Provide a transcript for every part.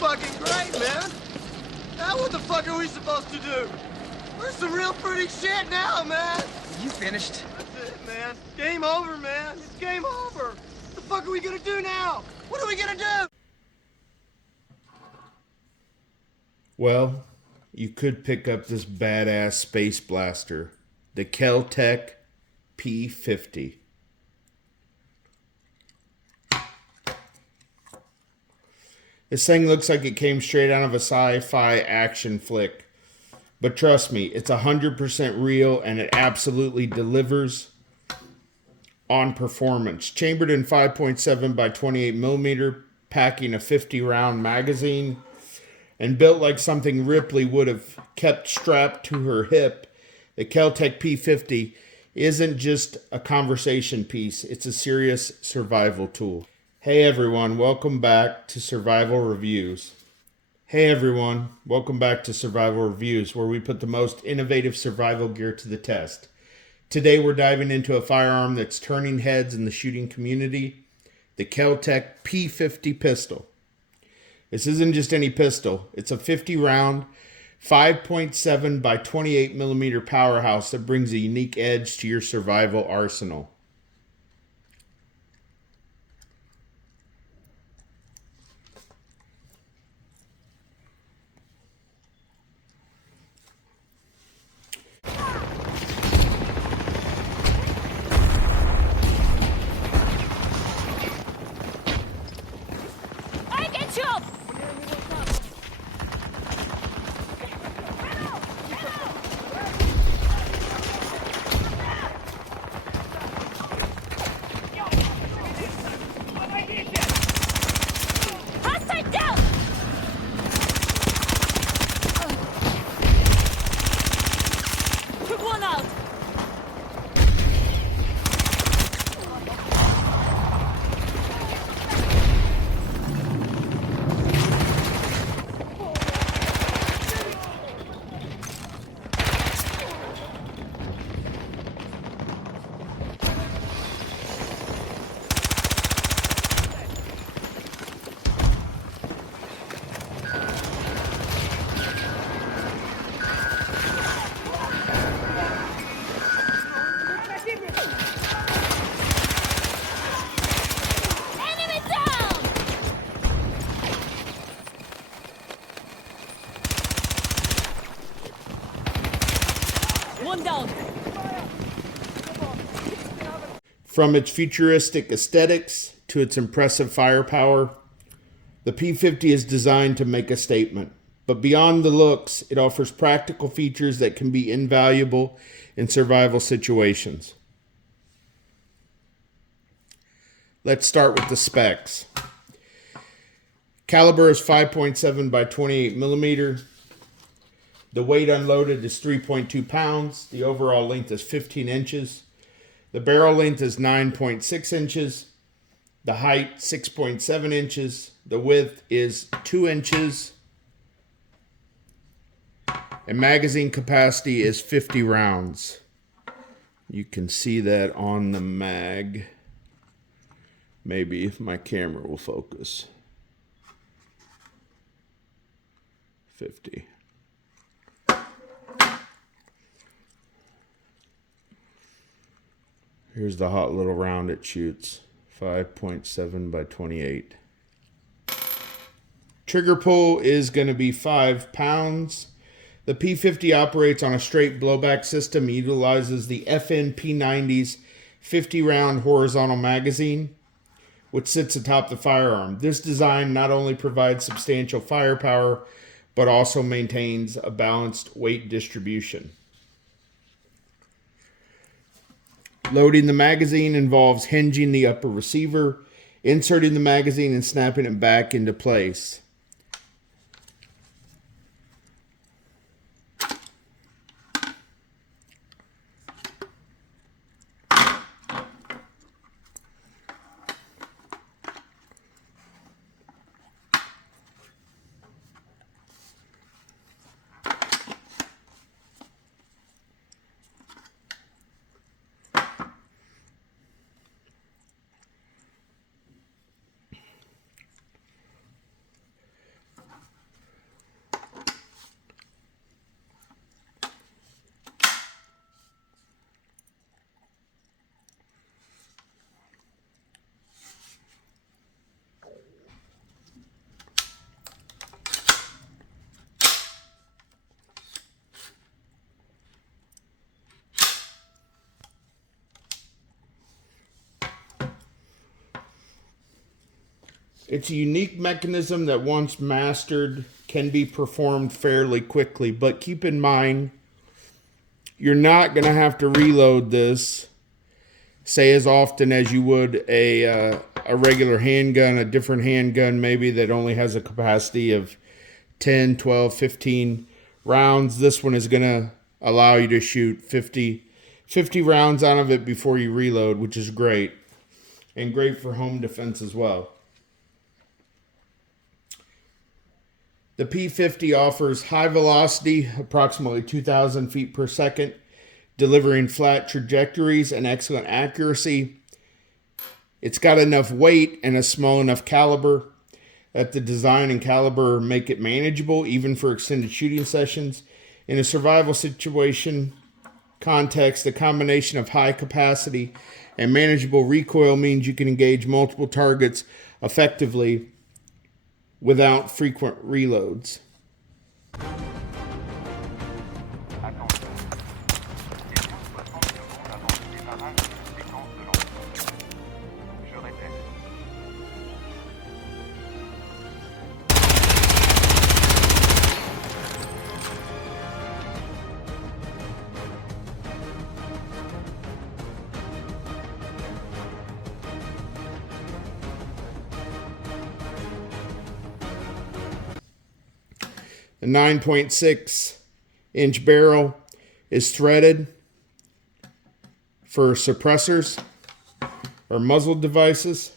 fucking great, man. Now what the fuck are we supposed to do? We're some real pretty shit now, man. You finished? That's it, man. Game over, man. It's game over. What the fuck are we gonna do now? What are we gonna do? Well, you could pick up this badass space blaster, the Kel-Tec P50. This thing looks like it came straight out of a sci-fi action flick. But trust me, it's 100% real and it absolutely delivers on performance. Chambered in 5.7 by 28 millimeter, packing a 50 round magazine, and built like something Ripley would have kept strapped to her hip, the Kel-Tec P50 isn't just a conversation piece, it's a serious survival tool. Hey everyone, welcome back to Survival Reviews. Hey everyone, welcome back to Survival Reviews, where we put the most innovative survival gear to the test. Today we're diving into a firearm that's turning heads in the shooting community, the Kel-Tec P50 pistol. This isn't just any pistol, it's a 50 round, 5.7 by 28 millimeter powerhouse that brings a unique edge to your survival arsenal. One down. From its futuristic aesthetics to its impressive firepower, the P50 is designed to make a statement. But beyond the looks, it offers practical features that can be invaluable in survival situations. Let's start with the specs. Caliber is 5.7 by 28 millimeter. The weight unloaded is 3.2 pounds. The overall length is 15 inches. The barrel length is 9.6 inches. The height, 6.7 inches. The width is 2 inches. And magazine capacity is 50 rounds. You can see that on the mag. Maybe if my camera will focus. 50. Here's the hot little round it shoots. 5.7 by 28. Trigger pull is going to be 5 pounds. The P50 operates on a straight blowback system. It utilizes the FN P90's 50 round horizontal magazine, which sits atop the firearm. This design not only provides substantial firepower, but also maintains a balanced weight distribution. Loading the magazine involves hinging the upper receiver, inserting the magazine, and snapping it back into place. It's a unique mechanism that once mastered can be performed fairly quickly, but keep in mind, you're not going to have to reload this, say, as often as you would a regular handgun, a different handgun maybe that only has a capacity of 10, 12, 15 rounds. This one is going to allow you to shoot 50 rounds out of it before you reload, which is great, and great for home defense as well. The P50 offers high velocity, approximately 2,000 feet per second, delivering flat trajectories and excellent accuracy. It's got enough weight and a small enough caliber that the design and caliber make it manageable even for extended shooting sessions. In a survival situation context, the combination of high capacity and manageable recoil means you can engage multiple targets effectively without frequent reloads. The 9.6-inch barrel is threaded for suppressors or muzzle devices.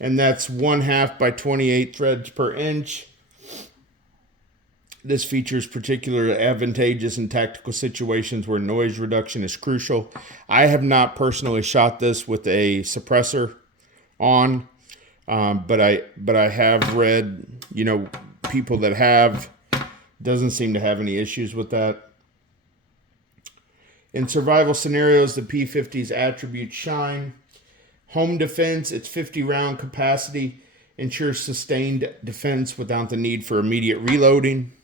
And that's 1/2 by 28 threads per inch. This feature is particularly advantageous in tactical situations where noise reduction is crucial. I have not personally shot this with a suppressor on. But I have read, people that have. Doesn't seem to have any issues with that. In survival scenarios, the P50's attributes shine. Home defense, its 50-round capacity ensures sustained defense without the need for immediate reloading.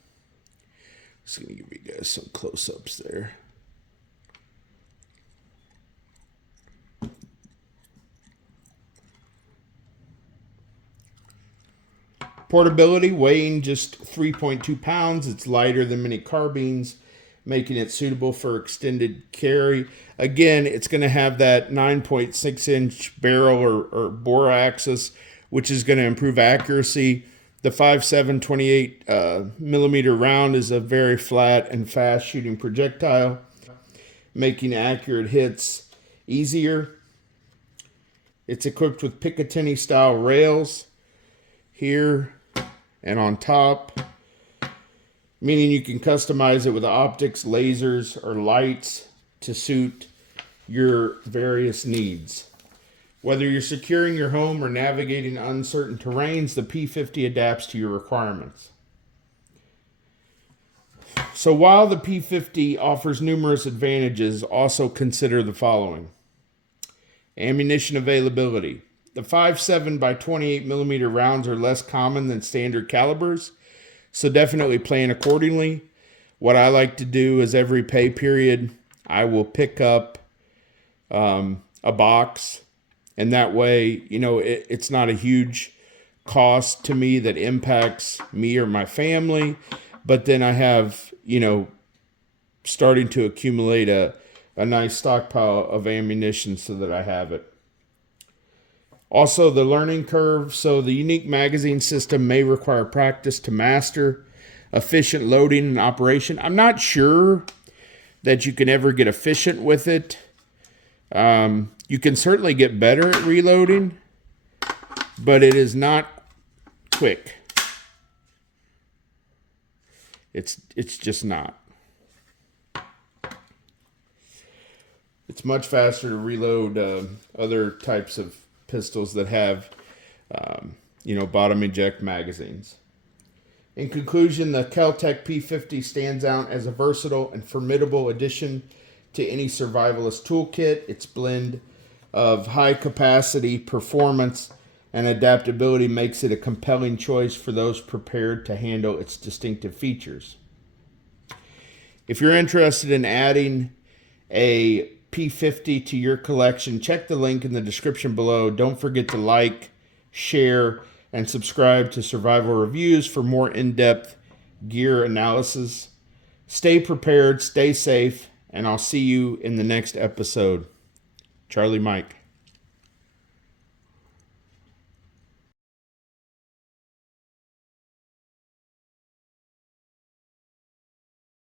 Just going to give you guys some close-ups there. Portability, weighing just 3.2 pounds. It's lighter than many carbines, making it suitable for extended carry. Again, it's going to have that 9.6-inch barrel or bore axis, which is going to improve accuracy. The 5.7 28 millimeter round is a very flat and fast shooting projectile, making accurate hits easier. It's equipped with Picatinny style rails here and on top, meaning you can customize it with optics, lasers, or lights to suit your various needs. Whether you're securing your home or navigating uncertain terrains, the P50 adapts to your requirements. So while the P50 offers numerous advantages, also consider the following. Ammunition availability. The 5.7 by 28 millimeter rounds are less common than standard calibers, so definitely plan accordingly. What I like to do is every pay period, I will pick up a box, and that way, it's not a huge cost to me that impacts me or my family, but then I have, starting to accumulate a nice stockpile of ammunition so that I have it. Also, the learning curve. So the unique magazine system may require practice to master efficient loading and operation. I'm not sure that you can ever get efficient with it. You can certainly get better at reloading, but it is not quick. It's just not. It's much faster to reload other types of pistols that have, bottom eject magazines. In conclusion, the Kel-Tec P50 stands out as a versatile and formidable addition to any survivalist toolkit. Its blend of high capacity, performance, and adaptability makes it a compelling choice for those prepared to handle its distinctive features. If you're interested in adding a P50 to your collection, check the link in the description below. Don't forget to like, share, and subscribe to Survival Reviews for more in-depth gear analysis. Stay prepared, stay safe, and I'll see you in the next episode. Charlie Mike.